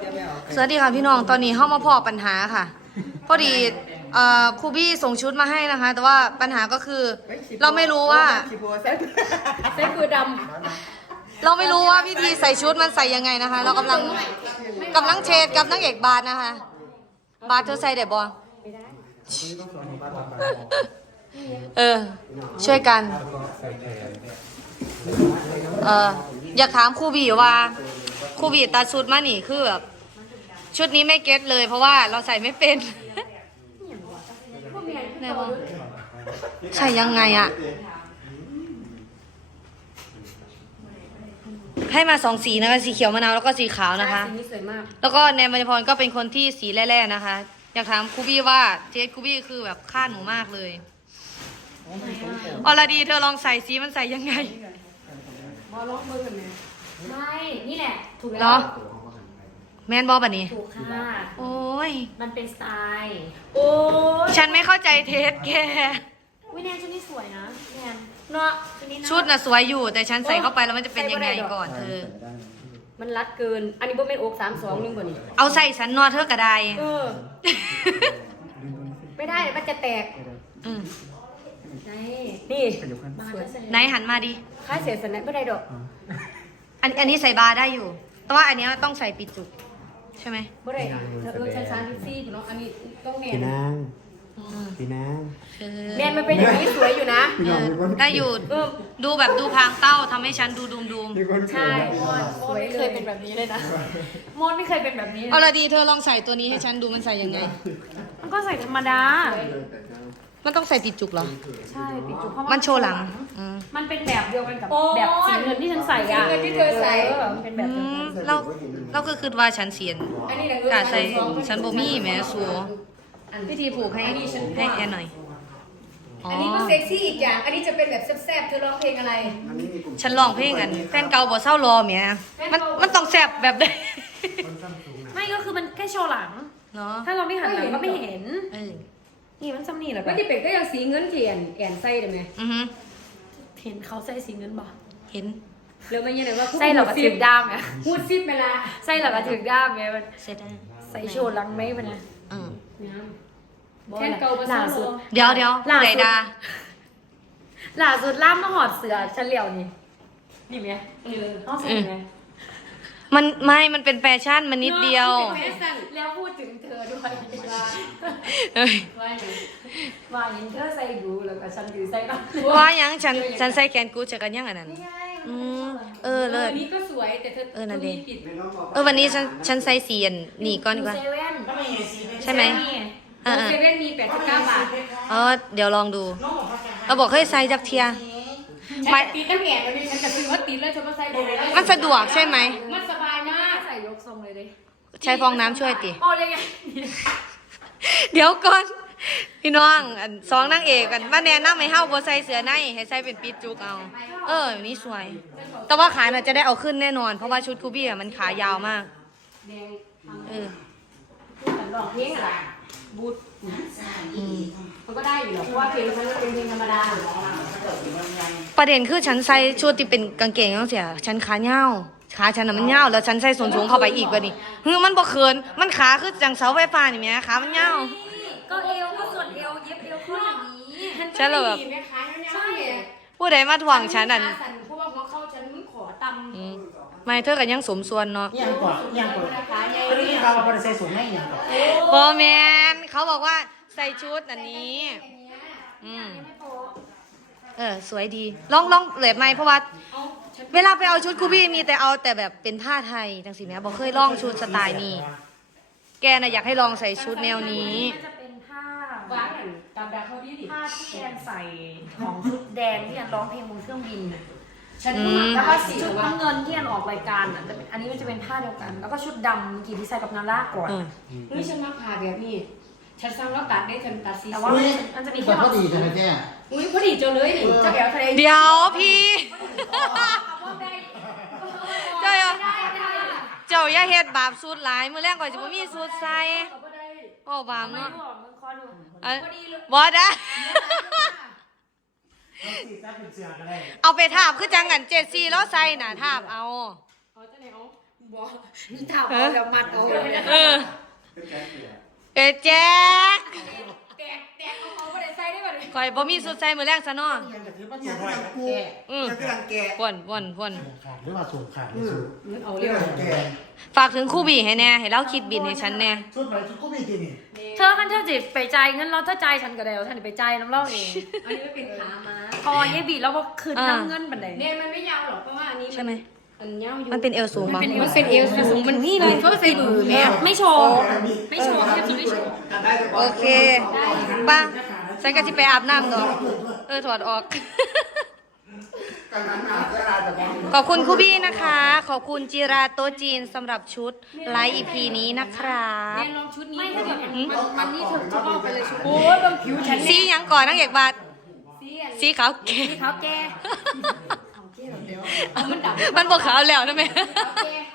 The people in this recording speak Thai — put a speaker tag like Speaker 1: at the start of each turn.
Speaker 1: สวัสดีค่ะพี่น้องตอนนี้เข้ามาพอปัญหาค่ะพอดีครูบี้ส่งชุดมาให้นะคะ แต่ว่าปัญหาก็คือเราไม่รู้ว่า
Speaker 2: ใส่คือด
Speaker 1: เราไม่รู้ว่าวิธีใส่ชุดมันใส่ยังไงนะคะ เรากำลังเชดกับนางเอกบาสนะคะบาสเธอใส่ได้บ่ช่วยกันอยากถามครูบี้ว่าครูบี้ตัดชุดมานี่คือแบบชุดนี้ไม่เก็ตเลยเพราะว่าเราใส่ไม่เป็นใส่ยังไงอะให้มา2 สีนะคะสีเขียวมะนาวแล้วก็สีขาวนะคะ
Speaker 2: สีนี้สวยมาก
Speaker 1: แล้วก็แนนมัญพรก็เป็นคนที่สีแร่ๆนะคะอยากถามครูบี้ว่าเจสครูบี้คือแบบคาดหนูมากเลยอรดีเธอลองใส่สีมันใส่ยังไง
Speaker 2: มาลองมือกันไหมไม่นี่แหละถูกแล้ว
Speaker 1: เนาะแมนบอลแบบนี้
Speaker 2: ถูกค่ะ
Speaker 1: โอ้ย
Speaker 2: มันเป็นสไตล์โอ้ย
Speaker 1: ฉันไม่เข้าใจเทสแก
Speaker 2: วิแนนชุดนี้สวยนะแนนเนาะ
Speaker 1: ชุดน่ะสวยอยู่แต่ฉันใส่เข้าไปแล้วมันจะเป็นยังไงก่อนเธอ
Speaker 2: มันรัดเกินอันนี้บ่เป็นอก32นึงกว่านี้
Speaker 1: เอาใส่ฉันนอเธอกระได
Speaker 2: ไม่ได้มันจะแตกนี่
Speaker 1: ไหนหันมาดิ
Speaker 2: ค่าเสียสนะไม่ได้ดอก
Speaker 1: อันนี้ใส่บาร์ได้อยู่แต่ว่าอันนี้ต้องใส่ปิดจุกใช่ไหม
Speaker 2: ไม่ได้ใช้ซานดิซี่เนาะอันนี้ต้องแนน
Speaker 3: พี่นาง
Speaker 2: แนนมันเป็นอย่างนี้สวยอยู่นะ
Speaker 1: ได้อยู่ดูแบบดูพางเต้าทำให้ฉันดูดูม
Speaker 2: ใช่มอนไม่เคยเป็นแบบนี้เลยนะมอนไม่เคยเป็นแบบนี้
Speaker 1: เอาละดีเธอลองใส่ตัวนี้ให้ฉันดูมันใส่ยังไง
Speaker 2: มันก็ใส่ธรรมดา
Speaker 1: มันต้องใส่ปิดจุกเหรอ
Speaker 2: ใช่ปิดจุกเพราะ
Speaker 1: มันโชว์หลัง
Speaker 2: มันเป็นแบบเดียวกันกับแบบสีเงินที่ฉันใส่อะสีเงินที่เธอใส่เป็นแบบ
Speaker 1: เราก็คือว่าฉันเสียนกะใส่ฉันบ่มีแม่สัวพิธีผูกให้แอนหน่อย
Speaker 2: อันนี้ก็เซ็กซี่อีกอย่างอันนี้จะเป็นแบบแซ่บๆเธอร้องเพลงอะไร
Speaker 1: ฉันร้องเพลงกันแฟนเก่าบ่เศร้ารอแม่มันต้องแซ่บแบบใด
Speaker 2: ไม่ก็คือมันแค่โชว์หลัง
Speaker 1: เนาะ
Speaker 2: ถ้าเราไม่หันหลังก็ไม่เห็นนี่มันซ้ำนี่แหละไม่ได้เป็นก็ยังสีเงินเทียนแอนไส้ได้ไหมเห็นเขาใส่สีเงินบ่
Speaker 1: เห็น
Speaker 2: เรื่องมันยังไงว่าใส่หลักถึงด้ามไงพูดซิปไปละใส่หลักถึงด้ามไงมันใส่โชว์หลังไหมมันนะแค่เกาล่าสุด
Speaker 1: เดี๋ยวไหนดา
Speaker 2: ล่าสุดล่ามมาหอดเสือฉันเหลียวนี่ไหมเขาใส่ไหม
Speaker 1: มันเป็นแฟชั่นมันนิดเดียว
Speaker 2: แล้วพูดถึงเธอด้วยว่าอย่างเธอใส่ดูแล้วก็ฉันถือใส่บ้าง
Speaker 1: ว่าอย่างฉันใส่แขนกูจะกันยังอันนั้นเลย
Speaker 2: นี่ก็สวยแต่เธอ
Speaker 1: นั่นเองวันนี้ฉันใส่สีนี่ก่อนดีกว่าใช่ไหม
Speaker 2: เซเว่นมี89 บาท
Speaker 1: เดี๋ยวลองดูเราบอกให้ใส่จักเทีย
Speaker 2: ไม่ตีตั้งแง่วันนี้ฉันจะซื้อว่าตีแล้วฉันมาใส่
Speaker 1: มันสะดวกใช่ไหม
Speaker 2: มันสบายมากใส่ยกทรงเลยดิ
Speaker 1: ใช้ฟองน้ำช่วยติ
Speaker 2: อ๋อเลยไง
Speaker 1: เดี๋ยวก่อนพี่น้อง2นางเอกกันว่าแนะนำให้เฮาบ่ใส่เสื้อในให้ใส่เป็นปิดจุกเอานี่สวยแต่ว่าขาน่ะจะได้เอาขึ้นแน่นอนเพราะว่าชุดคูบี้มันขายาวมาก
Speaker 2: ลองเพลงอะไรบูทมันก็ได้อยู่หรอกเพราะว่าเพลงฉันเป็นเพลงธรรมดา
Speaker 1: ประเด็นคือฉันใส่ชุดที่เป็นกางเกงต้องเสียฉันขาเน่าขาฉันน่ะมันเน่าแล้วฉันใส่ส้นสูงเข้าไปอีกว่านี่มันบ่เขินมันขาคือจังเสาไฟฟ้านี่แม่ขามันเน่า
Speaker 2: ก็เอวก็ส่วนเอวเย็บเอวขึ้นอย่างนี้
Speaker 1: ฉันเลยแบบ
Speaker 2: ใช่
Speaker 1: ผู้ใดมาทวงฉันนั่น
Speaker 2: เพราะว่าหัวเข้าฉันขอตำ
Speaker 1: ไม่เธอกันยังสมส่วนเนาะ
Speaker 3: ยังกว่าเขาได้ยินเขาว่าใส่สูงไม่ยังกว่า
Speaker 1: บอแมนเขาบอกว่าใส่ชุดอันนี้สวยดีลองเลยไหมเพราะว่าเวลาไปเอาชุดคูบี้มีแต่เอาแต่แบบเป็นผ้าไทยจังสิแม่บอกเคยลองชุดสไตล์นี้แกน่ะอยากให้ลองใส่ชุดแนวนี้
Speaker 2: จะเป็นผ้าตามดาเขาดีผ้าที่แอนใส่ของชุดแดงที่แอนร้องเพลงบนเครื่องบินแล้วก็ชุดน้ำเงินที่แอนออกรายการอันนี้มันจะเป็นผ้าเดียวกันแล้วก็ชุดดำเมื่อกี้ที่ใส่กับนาร่าก่อนนี่ฉันมาผ่าแบบนี้ฉันสั่งแล้วตัดได้ฉันตัดสีแต่ว่ามันจะมีแค่
Speaker 3: พอดีใช่ไหมแจ้
Speaker 2: พอดีเจอเลยนี่จะแถว
Speaker 1: เดี๋ยวพี่เจ้าอย่าเฮ็ดบาปสูตรหลายมื้อแรกก่อนจะบ่มีสูตรใส่บาปเนาะบ่ได้เอาไปทาบคือจังกัน74แล้วใส่น่ะทาบเอา
Speaker 2: บ่นี่ถามเอาแล้วมัดเอา
Speaker 1: เออเอยแจ๊ก
Speaker 2: แตกเอาบ่ได้ใส่ได้บ่เนี่ย
Speaker 1: ข่อยบ่มีสุดใส่มื้อแรงซะเนาะ
Speaker 3: อย่างถือว่าอย่างกำลังกู
Speaker 1: อือ
Speaker 3: อย่างกำลังแก่
Speaker 1: ว่นว่นว่น
Speaker 3: ขาดหรือว่าส่งขาดหรือสูง
Speaker 2: เอา
Speaker 3: เรื่
Speaker 2: เรื่
Speaker 3: อ
Speaker 2: อง ง
Speaker 3: แก่
Speaker 1: ฝากถึงครู่บีให้แน่ให้เราคิดบินให้ฉันแน่
Speaker 3: ชุดไหนชุดกูมีกี่นี่
Speaker 2: เธอคันเธอจิไปจ่ายเงินเราถ้าจ่ายฉันก็ได้ฉันไปจ่ายน้ำเล่าเอง
Speaker 4: อันนี้ไม่เป็นขาม้า
Speaker 2: พอเยบีแล้วก็คืนน้ำเงินบันได
Speaker 4: เนี่ยมันไม่ยาวหรอกเพราะว่าอันนี้
Speaker 1: ใช่ไหม
Speaker 4: มันยาวอยู่
Speaker 1: มันเป็นเอวสูงปะ
Speaker 4: มันเป็นเอวสูงมันนี่เลยเขาใส่บือแม่
Speaker 2: ไม่โชว์ไม่โชว์แค่จะไม่โชว์
Speaker 1: โอเคป้าฉันก็สิไปอาบน้ำดอกถอดออก ขอบคุณครูบี้นะคะ ขอบคุณจิราโตะจีนสำหรับชุดไลฟ์ EP นี้นะครับ
Speaker 4: แม่ลองชุดนี้
Speaker 2: ไม่ถ้าแบบ
Speaker 4: มันนี่เธอจะเอาไปเลยชุด
Speaker 2: โอ้ยบางผิวฉัน
Speaker 1: สีหยังก่อนนางเอกบาท
Speaker 4: สีอัน
Speaker 1: สีขาวแก่
Speaker 2: ที่เขาแก
Speaker 4: มันดำ
Speaker 1: มันบอกขาวแล้วนะแม่
Speaker 4: โอเค